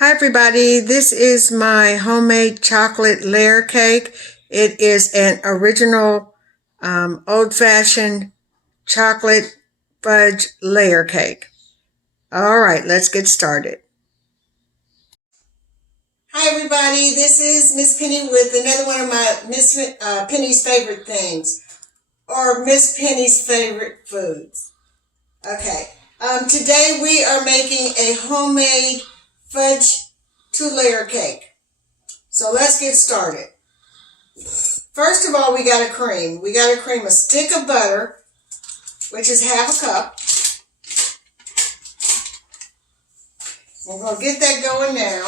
Hi everybody, this is my homemade chocolate layer cake. It is an original old-fashioned chocolate fudge layer cake. All right, let's get started. Hi everybody, this is Miss Penny with another one of my Miss Penny's favorite things, or Miss Penny's favorite foods. Okay, today we are making a homemade fudge two-layer cake. So let's get started. First of all, we got to cream. We got to cream a stick of butter, which is half a cup. We're going to get that going now.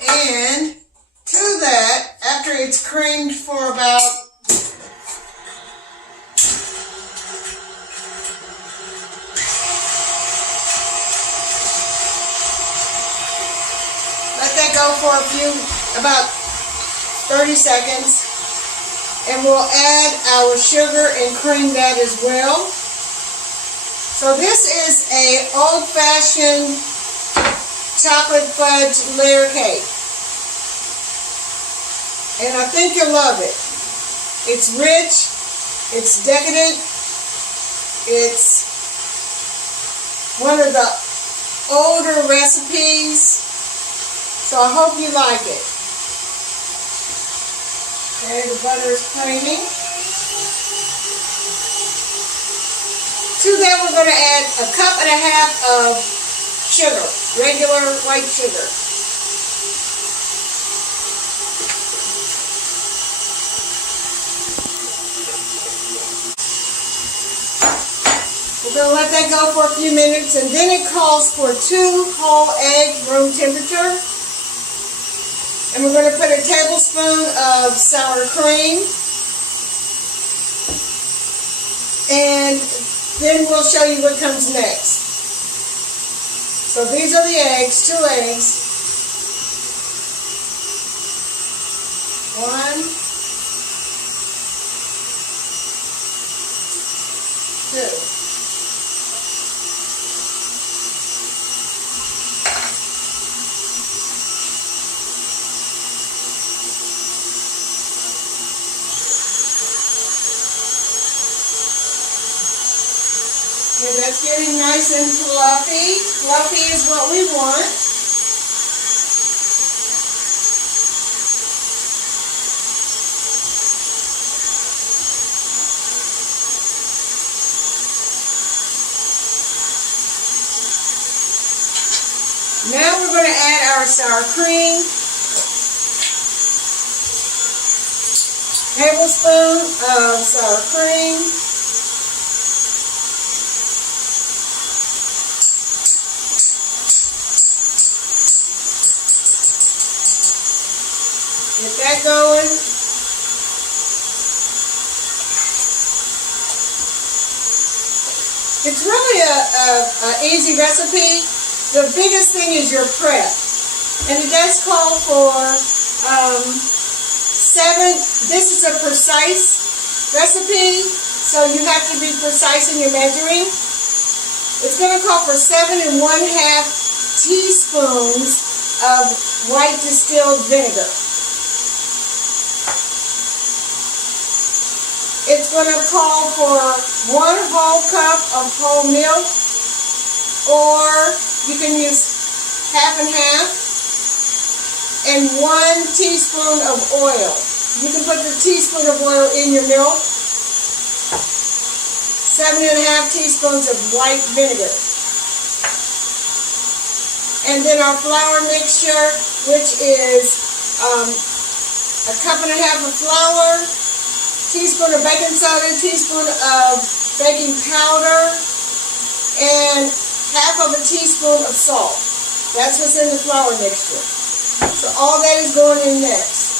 And to that, after it's creamed for about go for about 30 seconds, and we'll add our sugar and cream that as well. So this is a old-fashioned chocolate fudge layer cake, and I think you'll love it. It's rich, it's decadent, it's one of the older recipes. So I hope you like it. Okay, the butter is creaming. To that we're going to add a cup and a half of sugar, regular white sugar. We're going to let that go for a few minutes, and then it calls for 2 whole eggs, room temperature. And we're going to put a tablespoon of sour cream, and then we'll show you what comes next. So these are the eggs, 2 eggs. 1, 2. Okay, that's getting nice and fluffy. Fluffy is what we want. Now we're going to add our sour cream. Tablespoon of sour cream. Get that going. It's really a easy recipe. The biggest thing is your prep. And it does call for 7. This is a precise recipe, so you have to be precise in your measuring. It's going to call for 7 1/2 teaspoons of white distilled vinegar. It's going to call for 1 whole cup of whole milk, or you can use half and half, and 1 teaspoon of oil. You can put the teaspoon of oil in your milk. 7 1/2 teaspoons of white vinegar. And then our flour mixture, which is a cup and a half of flour, teaspoon of baking soda, teaspoon of baking powder, and half of a teaspoon of salt. That's what's in the flour mixture. So all that is going in next.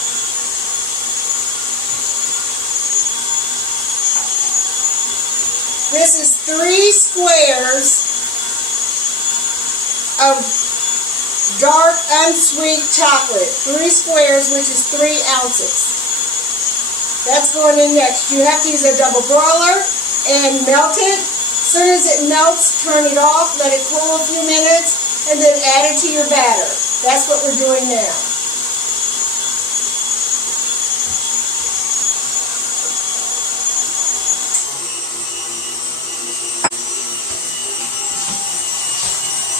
This is 3 squares of dark, unsweet chocolate. 3 squares, which is 3 ounces. That's going in next. You have to use a double broiler and melt it. As soon as it melts, turn it off, let it cool a few minutes, and then add it to your batter. That's what we're doing now.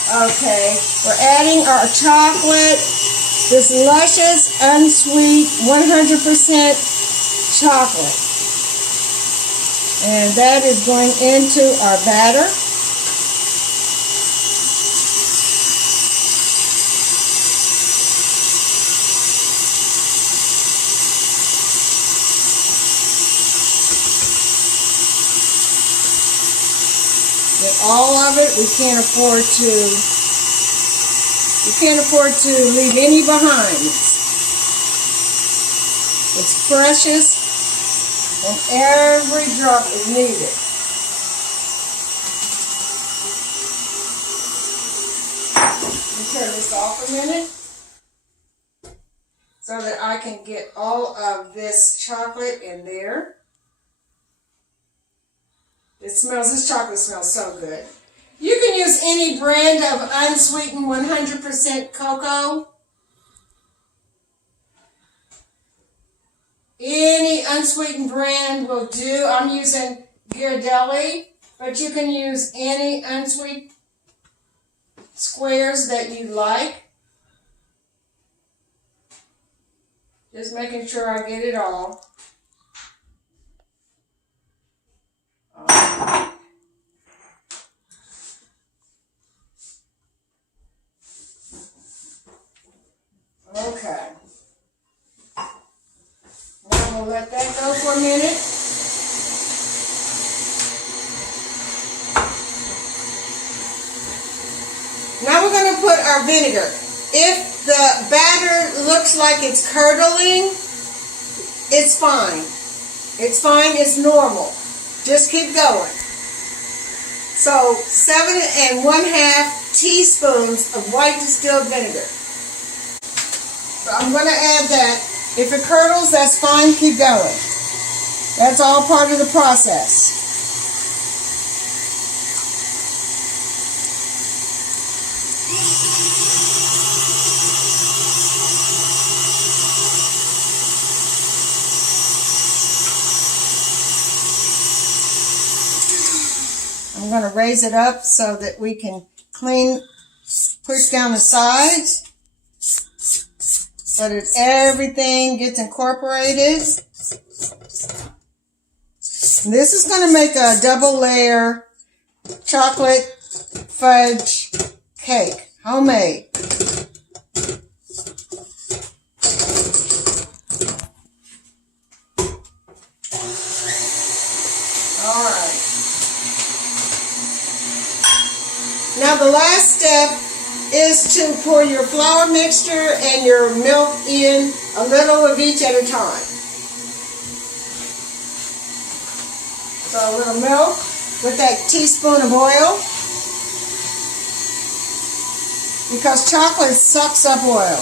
Okay, we're adding our chocolate, this luscious, unsweet, 100% chocolate. And that is going into our batter. With all of it, we can't afford to leave any behind. It's precious, and every drop is needed. Let me turn this off a minute so that I can get all of this chocolate in there. This chocolate smells so good. You can use any brand of unsweetened 100% cocoa. Any unsweetened brand will do. I'm using Ghirardelli, but you can use any unsweet squares that you like. Just making sure I get it all. Okay. Now we'll let that go for a minute. Now we're going to put our vinegar. If the batter looks like it's curdling, it's fine. It's fine, it's normal. Just keep going. So 7 1/2 teaspoons of white distilled vinegar. So I'm going to add that. If it curdles, that's fine, keep going. That's all part of the process. I'm going to raise it up so that we can push down the sides so that everything gets incorporated. This is going to make a double layer chocolate fudge cake, homemade. All right. Now the last step is to pour your flour mixture and your milk in, a little of each at a time. So a little milk with that teaspoon of oil, because chocolate sucks up oil.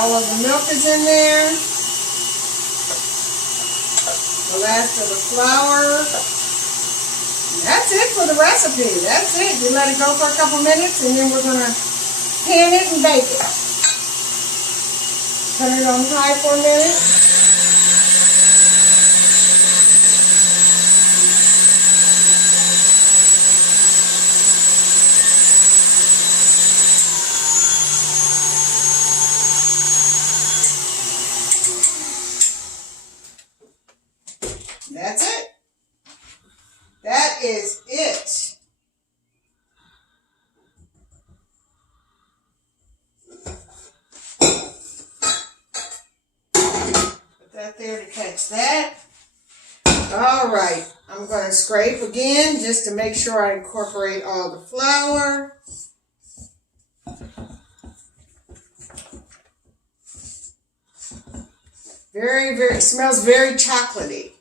All of the milk is in there. The last of the flour. That's it for the recipe. That's it. You let it go for a couple minutes and then we're going to pan it and bake it. Turn it on high for a minute. That's it. That is it. Put that there to catch that. All right. I'm going to scrape again just to make sure I incorporate all the flour. Very, very, smells very chocolatey,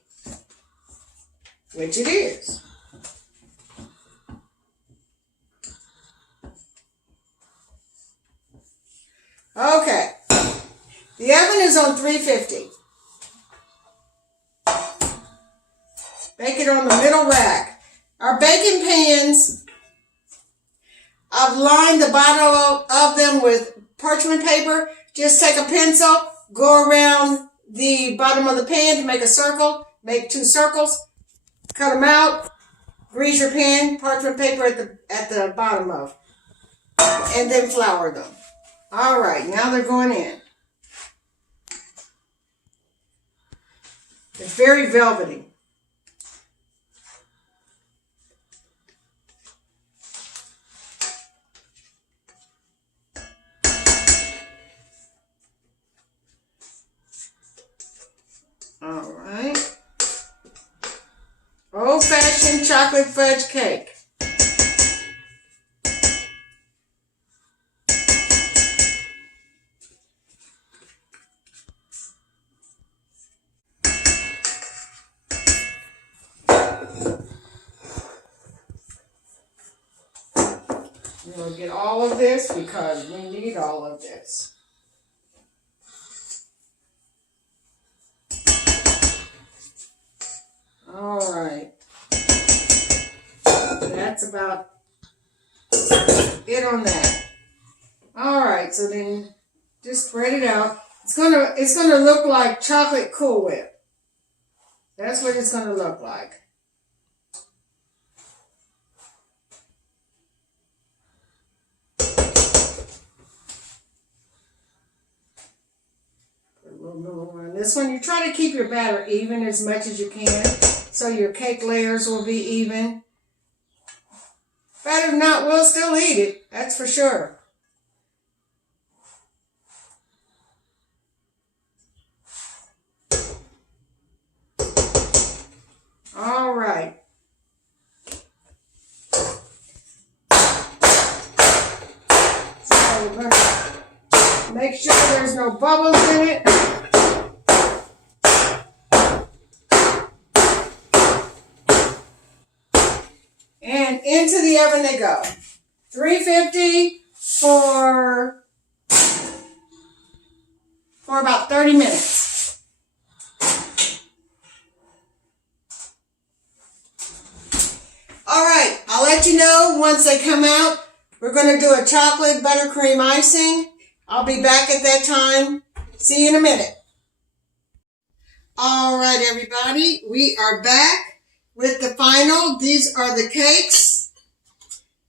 which it is. Okay, the oven is on 350. Bake it on the middle rack. Our baking pans, I've lined the bottom of them with parchment paper. Just take a pencil, go around the bottom of the pan to make a circle, make 2 circles, cut them out, grease your pan, parchment paper at the bottom of, and then flour them. All right, now they're going in. It's very velvety. All right. Old-fashioned chocolate fudge cake. We'll get all of this because we need all of this. All right. That's about it on that. All right, so then just spread it out. It's gonna look like chocolate Cool Whip. That's what it's gonna look like. This one, you try to keep your batter even as much as you can, so your cake layers will be even. But if not, we'll still eat it, that's for sure. All right. So we're going to make sure there's no bubbles in it. And into the oven they go. 350 for about 30 minutes. All right, I'll let you know once they come out. We're going to do a chocolate buttercream icing. I'll be back at that time. See you in a minute. All right, everybody, we are back with the final. These are the cakes.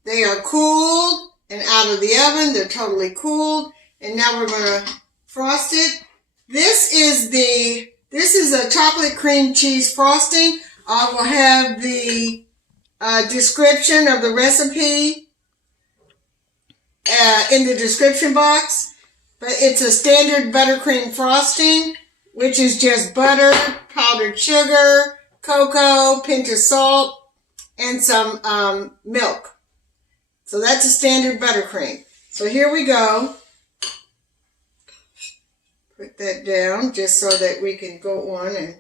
They are cooled and out of the oven. They're totally cooled. And now we're going to frost it. This is a chocolate cream cheese frosting. I will have the description of the recipe in the description box. But it's a standard buttercream frosting, which is just butter, powdered sugar, cocoa, pinch of salt, and some milk. So that's a standard buttercream. So here we go. Put that down just so that we can go on and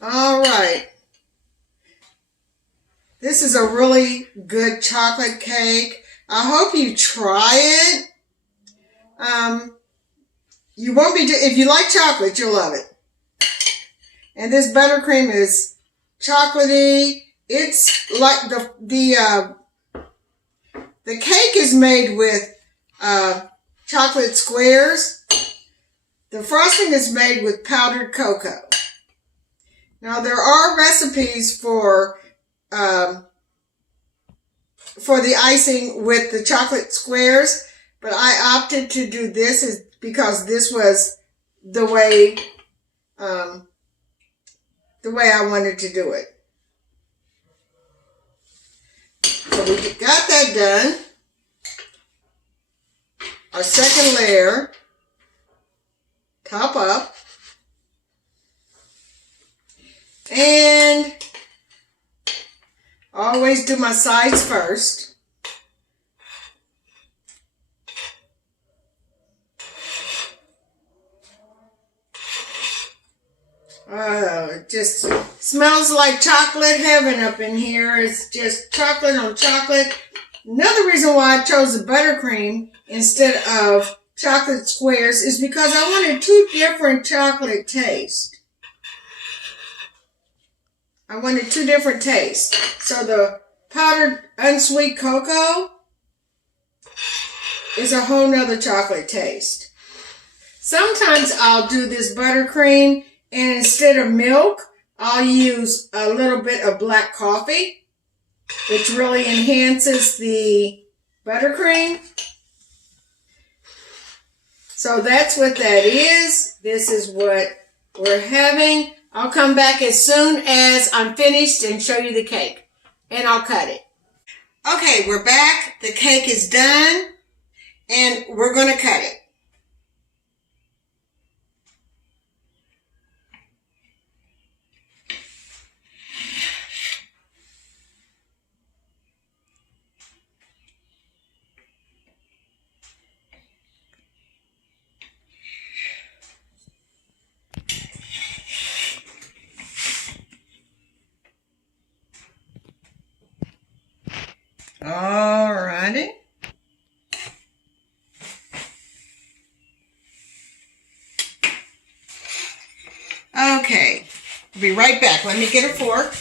all right. This is a really good chocolate cake. I hope you try it. You won't be, if you like chocolate, you'll love it. And this buttercream is chocolatey. It's like the cake is made with chocolate squares. The frosting is made with powdered cocoa. Now there are recipes for the icing with the chocolate squares, but I opted to do this because this was the way I wanted to do it. So we got that done. Our second layer, top up, and all always do my sides first. It just smells like chocolate heaven up in here. It's just chocolate on chocolate. Another reason why I chose the buttercream instead of chocolate squares is because I wanted two different chocolate tastes. I wanted two different tastes. So the powdered unsweet cocoa is a whole nother chocolate taste. Sometimes I'll do this buttercream and instead of milk, I'll use a little bit of black coffee, which really enhances the buttercream. So that's what that is. This is what we're having. I'll come back as soon as I'm finished and show you the cake. And I'll cut it. Okay, we're back. The cake is done. And we're going to cut it. Alrighty. Okay, I'll be right back. Let me get a fork.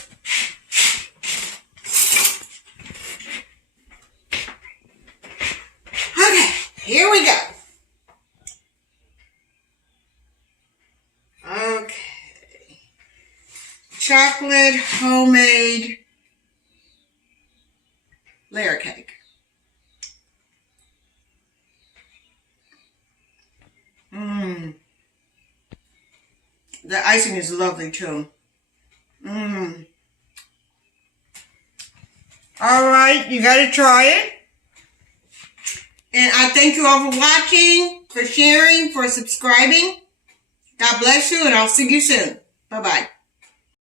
Okay, here we go. Okay. Chocolate homemade layer cake. The icing is lovely too. All right, you got to try it. And I thank you all for watching, for sharing, for subscribing. God bless you, and I'll see you soon. Bye-bye.